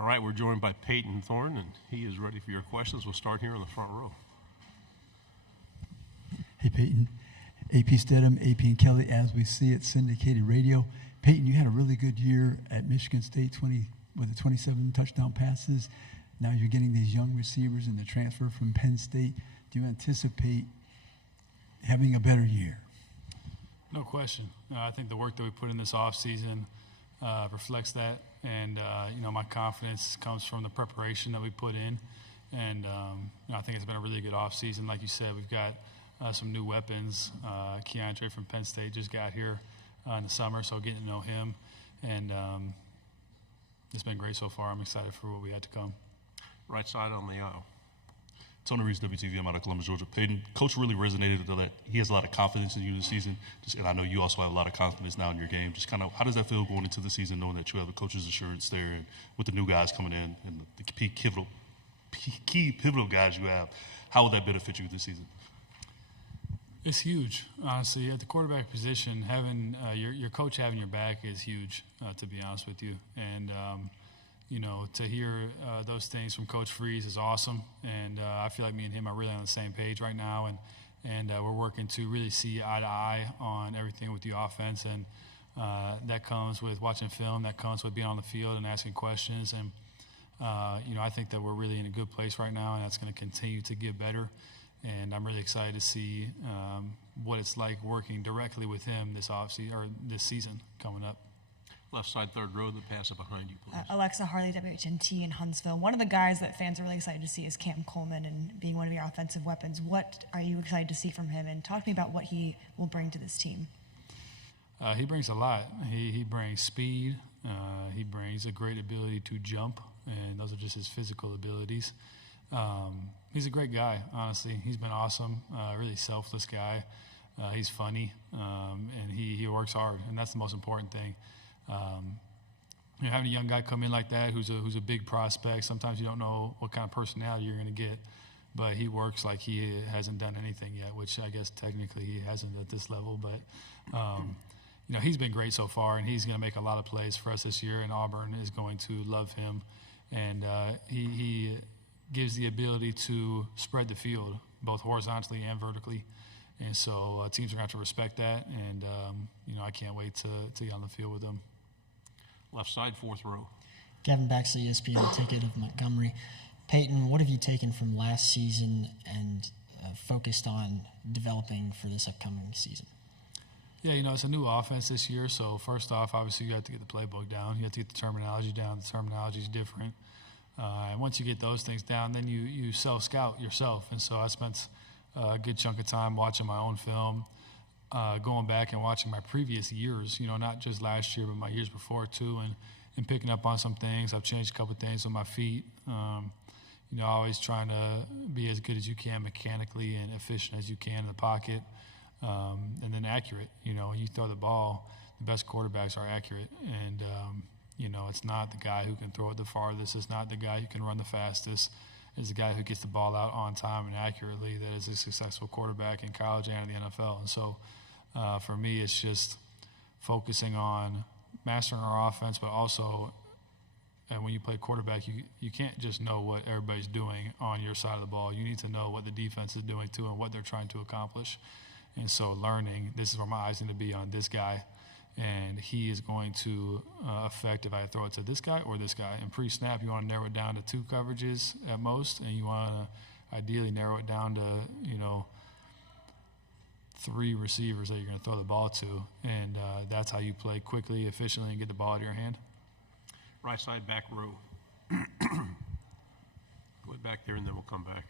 All right, we're joined by Payton Thorne, and he is ready for your questions. We'll start here on the front row. Hey, Payton. AP Stedham, AP and Kelly, as we see it, syndicated radio. Payton, you had a really good year at Michigan State, 27 touchdown passes. Now you're getting these young receivers and the transfer from Penn State. Do you anticipate having a better year? No question. I think the work that we put in this offseason reflects that. And, my confidence comes from the preparation that we put in. And, I think it's been a really good offseason. Like you said, we've got some new weapons. Keandre from Penn State just got here in the summer, so getting to know him. And it's been great so far. I'm excited for what we had to come. Right side on the aisle. Tony Reese, WTV. I'm out of Columbus, Georgia. Payton, Coach really resonated that he has a lot of confidence in you this season, and I know you also have a lot of confidence now in your game. Just kind of, how does that feel going into the season, knowing that you have a coach's assurance there, and with the new guys coming in and the key pivotal guys you have? How will that benefit you this season? It's huge, honestly. At the quarterback position, having your coach having your back is huge, to be honest with you. And to hear those things from Coach Freeze is awesome. And I feel like me and him are really on the same page right now. And we're working to really see eye to eye on everything with the offense. And that comes with watching film. That comes with being on the field and asking questions. And, I think that we're really in a good place right now, and that's going to continue to get better. And I'm really excited to see what it's like working directly with him this offseason or this season coming up. Left side, third row, the pass it behind you, please. Alexa Harley, WHNT in Huntsville. One of the guys that fans are really excited to see is Cam Coleman and being one of your offensive weapons. What are you excited to see from him? And talk to me about what he will bring to this team. He brings a lot. He brings speed. He brings a great ability to jump, and those are just his physical abilities. He's a great guy, honestly. He's been awesome, really selfless guy. He's funny, and he works hard, and that's the most important thing. Having a young guy come in like that who's a big prospect, sometimes you don't know what kind of personality you're going to get, but he works like he hasn't done anything yet, which I guess technically he hasn't at this level. But, he's been great so far, and he's going to make a lot of plays for us this year, and Auburn is going to love him. And he gives the ability to spread the field, both horizontally and vertically. And so teams are going to have to respect that, and, I can't wait to get on the field with him. Left side, fourth row. Gavin Baxley, ESPN ticket of Montgomery. Payton, what have you taken from last season and focused on developing for this upcoming season? Yeah, it's a new offense this year, so first off, obviously you have to get the playbook down. You have to get the terminology down. The terminology is different. And once you get those things down, then you self-scout yourself. And so I spent a good chunk of time watching my own film, going back and watching my previous years, not just last year, but my years before too, and picking up on some things. I've changed a couple of things with my feet. Always trying to be as good as you can mechanically and efficient as you can in the pocket, and then accurate. When you throw the ball, the best quarterbacks are accurate. And, it's not the guy who can throw it the farthest. It's not the guy who can run the fastest. It's the guy who gets the ball out on time and accurately that is a successful quarterback in college and in the NFL. And so for me, it's just focusing on mastering our offense, but also when you play quarterback, you can't just know what everybody's doing on your side of the ball. You need to know what the defense is doing too and what they're trying to accomplish. And so learning, this is where my eyes need to be on this guy, and he is going to affect if I throw it to this guy or this guy. And pre-snap, you want to narrow it down to 2 coverages at most, and you want to ideally narrow it down to, 3 receivers that you're going to throw the ball to. And that's how you play quickly, efficiently, and get the ball out of your hand. Right side, back row. Go back there, and then we'll come back.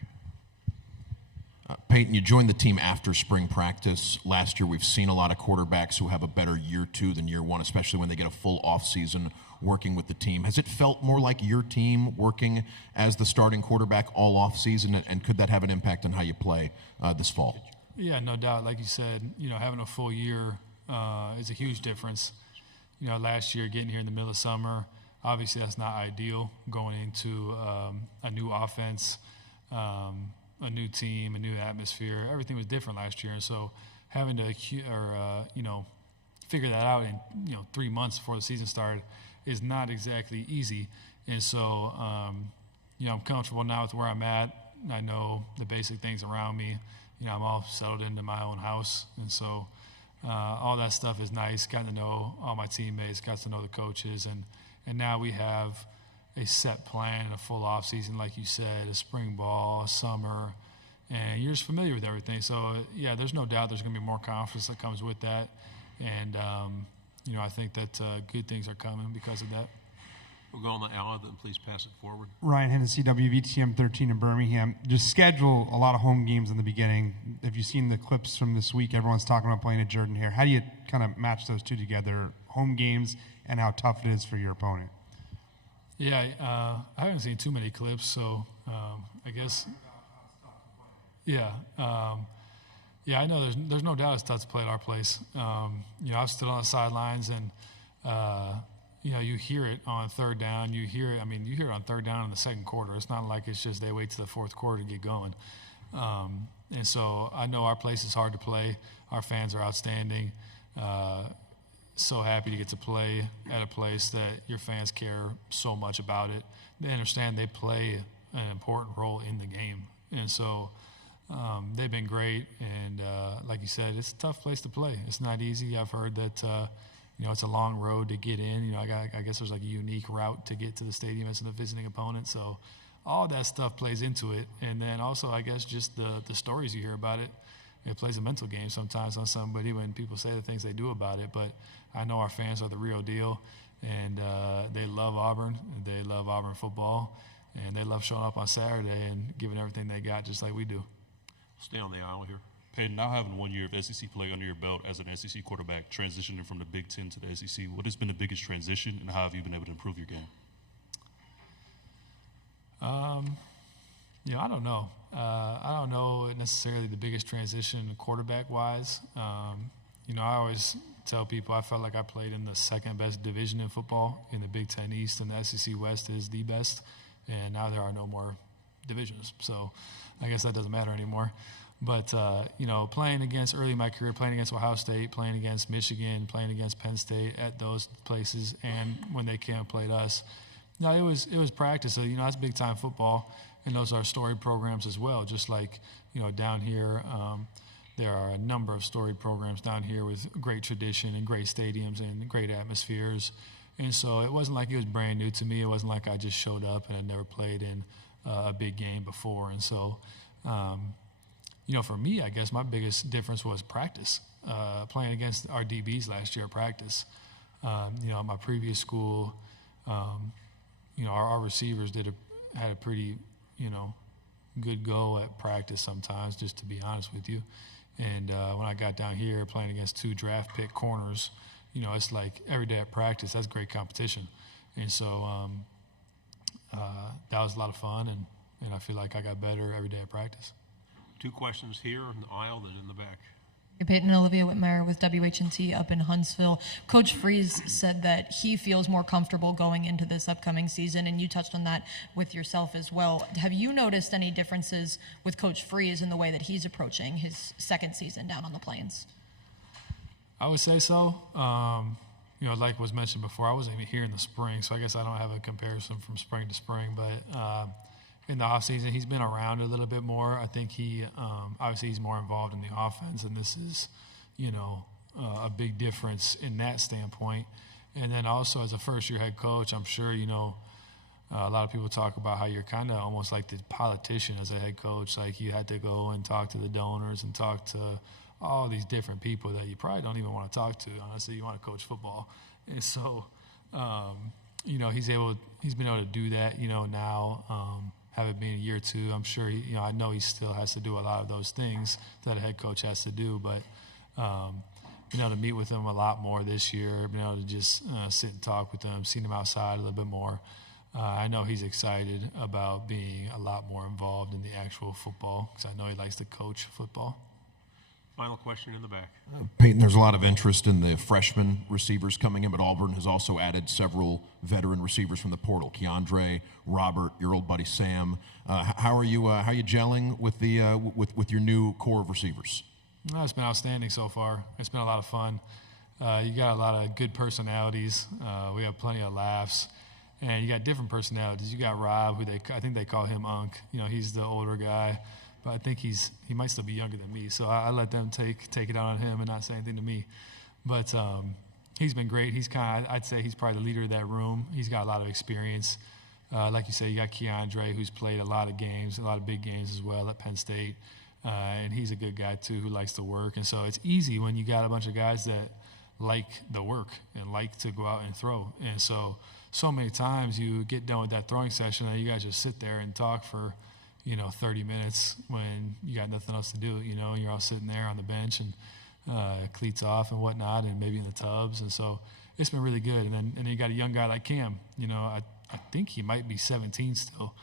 Payton, you joined the team after spring practice. Last year, we've seen a lot of quarterbacks who have a better year 2 than year 1, especially when they get a full offseason working with the team. Has it felt more like your team working as the starting quarterback all offseason, and could that have an impact on how you play this fall? Yeah, no doubt. Like you said, having a full year is a huge difference. Last year, getting here in the middle of summer, obviously that's not ideal going into a new offense, a new team, a new atmosphere. Everything was different last year, and so having to figure that out in 3 months before the season started is not exactly easy. And so, I'm comfortable now with where I'm at. I know the basic things around me. I'm all settled into my own house. And so all that stuff is nice. Got to know all my teammates, got to know the coaches. And now we have a set plan, a full off season, like you said, a spring ball, a summer, and you're just familiar with everything. So, there's no doubt there's going to be more confidence that comes with that. And, I think that good things are coming because of that. We'll go on the aisle, then please pass it forward. Ryan Hennessy, WVTM 13 in Birmingham. Just schedule a lot of home games in the beginning. Have you seen the clips from this week? Everyone's talking about playing at Jordan Hare. How do you kind of match those two together, home games and how tough it is for your opponent? Yeah, I haven't seen too many clips, so I guess. Yeah, I know there's no doubt it's tough to play at our place. I've stood on the sidelines and. You hear it on third down. You hear it on third down in the second quarter. It's not like it's just they wait to the fourth quarter to get going. And so I know our place is hard to play. Our fans are outstanding. So happy to get to play at a place that your fans care so much about it. They understand they play an important role in the game. And so they've been great. And like you said, it's a tough place to play. It's not easy. I've heard that it's a long road to get in. I guess there's like a unique route to get to the stadium as a visiting opponent. So all that stuff plays into it. And then also, I guess, just the stories you hear about it. It plays a mental game sometimes on somebody when people say the things they do about it. But I know our fans are the real deal. And they love Auburn. They love Auburn football. And they love showing up on Saturday and giving everything they got just like we do. Stay on the aisle here. Payton, now having 1 year of SEC play under your belt as an SEC quarterback, transitioning from the Big Ten to the SEC, what has been the biggest transition, and how have you been able to improve your game? I don't know. I don't know necessarily the biggest transition quarterback-wise. I always tell people I felt like I played in the second best division in football in the Big Ten East, and the SEC West is the best, and now there are no more divisions. So I guess that doesn't matter anymore. But, playing against early in my career, playing against Ohio State, playing against Michigan, playing against Penn State at those places, and when they came and played us, it was practice. So, that's big-time football, and those are storied programs as well. Just like, down here, there are a number of storied programs down here with great tradition and great stadiums and great atmospheres. And so it wasn't like it was brand new to me. It wasn't like I just showed up and I'd never played in a big game before. And so, for me, I guess my biggest difference was practice. Playing against our DBs last year at practice. My previous school, our receivers had a pretty, good go at practice sometimes, just to be honest with you. And when I got down here playing against 2 draft pick corners, it's like every day at practice, that's great competition. And so that was a lot of fun, and I feel like I got better every day at practice. 2 questions here in the aisle, then in the back. Peyton, Olivia Whitmire with WHNT up in Huntsville. Coach Freeze said that he feels more comfortable going into this upcoming season, and you touched on that with yourself as well. Have you noticed any differences with Coach Freeze in the way that he's approaching his second season down on the Plains? I would say so. Like was mentioned before, I wasn't even here in the spring, so I guess I don't have a comparison from spring to spring, but in the offseason, he's been around a little bit more. I think he, obviously, he's more involved in the offense, and this is, a big difference in that standpoint. And then also, as a first-year head coach, I'm sure, a lot of people talk about how you're kind of almost like the politician as a head coach. Like, you had to go and talk to the donors and talk to all these different people that you probably don't even want to talk to. Honestly, you want to coach football. And so, he's been able to do that, now. Have it been a year or 2, I'm sure, I know he still has to do a lot of those things that a head coach has to do, but been able to meet with him a lot more this year, been able to just sit and talk with him, seen him outside a little bit more. I know he's excited about being a lot more involved in the actual football because I know he likes to coach football. Final question in the back. Peyton, there's a lot of interest in the freshman receivers coming in, but Auburn has also added several veteran receivers from the portal. Keandre, Robert, your old buddy Sam. How are you gelling with the with your new core of receivers? It's been outstanding so far. It's been a lot of fun. You got a lot of good personalities. We have plenty of laughs. And you got different personalities. You got Rob, who I think they call him Unc. He's the older guy, but I think he might still be younger than me. So I let them take it out on him and not say anything to me. But he's been great. I'd say he's probably the leader of that room. He's got a lot of experience. Like you say, you got Keandre, who's played a lot of games, a lot of big games as well at Penn State. And he's a good guy too, who likes to work. And so it's easy when you got a bunch of guys that like the work and like to go out and throw. And so many times you get done with that throwing session and you guys just sit there and talk for, 30 minutes when you got nothing else to do, and you're all sitting there on the bench and cleats off and whatnot and maybe in the tubs. And so it's been really good. And then you got a young guy like Cam, I think he might be 17 still.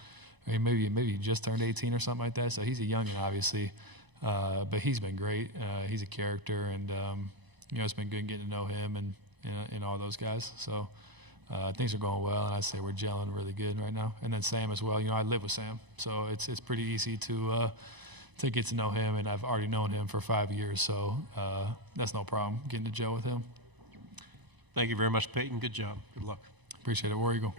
I mean, maybe he just turned 18 or something like that. So he's a youngin', obviously. But he's been great. He's a character, and, it's been good getting to know him and all those guys. So things are going well, and I'd say we're gelling really good right now. And then Sam as well. I live with Sam, so it's pretty easy to get to know him, and I've already known him for 5 years, so that's no problem getting to gel with him. Thank you very much, Peyton. Good job. Good luck. Appreciate it. War Eagle.